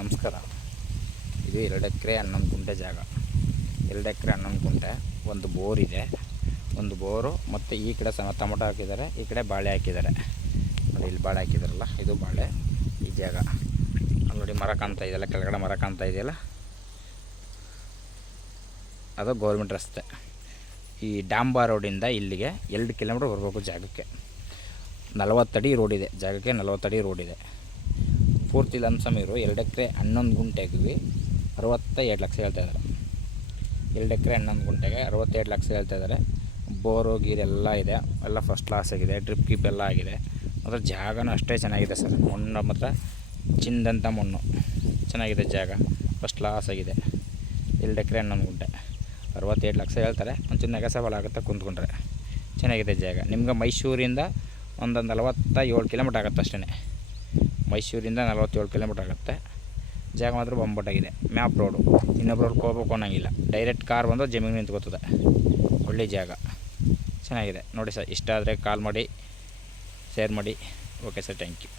ನಮಸ್ಕಾರ. ಇದು ಎರಡು ಎಕರೆ ಹನ್ನೊಂದು ಗುಂಟೆ ಜಾಗ. ಎರಡು ಎಕರೆ ಹನ್ನೊಂದು ಗುಂಟೆ, ಒಂದು ಬೋರ್ ಇದೆ. ಒಂದು ಬೋರು ಮತ್ತು ಈ ಕಡೆ ಸಮ ಟೊಮೊಟೊ ಹಾಕಿದ್ದಾರೆ, ಈ ಕಡೆ ಬಾಳೆ ಹಾಕಿದ್ದಾರೆ. ನೋಡಿ, ಇಲ್ಲಿ ಬಾಳೆ ಹಾಕಿದಾರಲ್ಲ, ಇದು ಬಾಳೆ, ಈ ಜಾಗ. ನೋಡಿ, ಮರ ಕಾಣ್ತಾ ಇದೆಯಲ್ಲ ಕೆಳಗಡೆ ಮರ ಕಾಣ್ತಾ ಇದೆಯಲ್ಲ ಅದು ಗೌರ್ಮೆಂಟ್ ರಸ್ತೆ. ಈ ಡಾಂಬಾ ರೋಡಿಂದ ಇಲ್ಲಿಗೆ ಎರಡು ಕಿಲೋಮೀಟ್ರ್ ಬರಬೇಕು ಜಾಗಕ್ಕೆ. ನಲವತ್ತಡಿ ರೋಡ್ ಇದೆ, ಜಾಗಕ್ಕೆ ನಲವತ್ತಡಿ ರೋಡ್ ಇದೆ. ಪೂರ್ತಿ ಲಂಸಮೀರು ಎರಡು ಎಕರೆ ಹನ್ನೊಂದು ಗುಂಟೆಗೆ ಅರವತ್ತ ಎರಡು ಲಕ್ಷ ಹೇಳ್ತಾ ಇದ್ದಾರೆ. ಎರಡು ಎಕರೆ ಹನ್ನೊಂದು ಗುಂಟೆಗೆ ಅರವತ್ತೆರಡು ಲಕ್ಷ ಹೇಳ್ತಾ ಇದ್ದಾರೆ. ಬೋರು ಗೀರೆಲ್ಲ ಇದೆ. ಎಲ್ಲ ಫಸ್ಟ್ ಕ್ಲಾಸ್ ಆಗಿದೆ. ಡ್ರಿಪ್ ಗಿಪ್ ಎಲ್ಲ ಆಗಿದೆ. ಮತ್ತು ಜಾಗನೂ ಅಷ್ಟೇ ಚೆನ್ನಾಗಿದೆ ಸರ್. ಮಣ್ಣು ಮಾತ್ರ ಚಿಂದಂಥ ಮಣ್ಣು. ಚೆನ್ನಾಗಿದೆ ಜಾಗ. ಫಸ್ಟ್ ಕ್ಲಾಸ್ ಆಗಿದೆ. ಎರಡು ಎಕರೆ ಹನ್ನೊಂದು ಗುಂಟೆ. ಅರವತ್ತೆರಡು ಲಕ್ಷ ಹೇಳ್ತಾರೆ. ಒಂಚೂರು ನೆಗೆಸಬಲ್ ಆಗುತ್ತೆ ಕುಂತ್ಕೊಂಡ್ರೆ. ಚೆನ್ನಾಗಿದೆ ಜಾಗ. ನಿಮ್ಗೆ ಮೈಸೂರಿಂದ ಒಂದೊಂದು ನಲವತ್ತ ಏಳು ಕಿಲೋಮೀಟ್ರ್ ಆಗುತ್ತೆ ಅಷ್ಟೇ ಮೈಸೂರಿಂದ ನಲವತ್ತೇಳು ಕಿಲೋಮೀಟ್ರ್ ಆಗುತ್ತೆ. ಜಾಗ ಮಾತ್ರ ಬಂಬಟ್ಟಾಗಿದೆ. Map road. ಇನ್ನೊಬ್ರವ್ರಿಗೆ ಹೋಗ್ಬೇಕು ಅನ್ನೋಂಗಿಲ್ಲ ಡೈರೆಕ್ಟ್ ಕಾರ್ ಬಂದು ಜಮೀನು ನಿಂತ್ಕೋತದೆ. ಒಳ್ಳೆ ಜಾಗ. ಚೆನ್ನಾಗಿದೆ. ನೋಡಿ ಸರ್, ಇಷ್ಟ ಆದರೆ ಕಾಲ್ ಮಾಡಿ, ಶೇರ್ ಮಾಡಿ. Okay sir thank you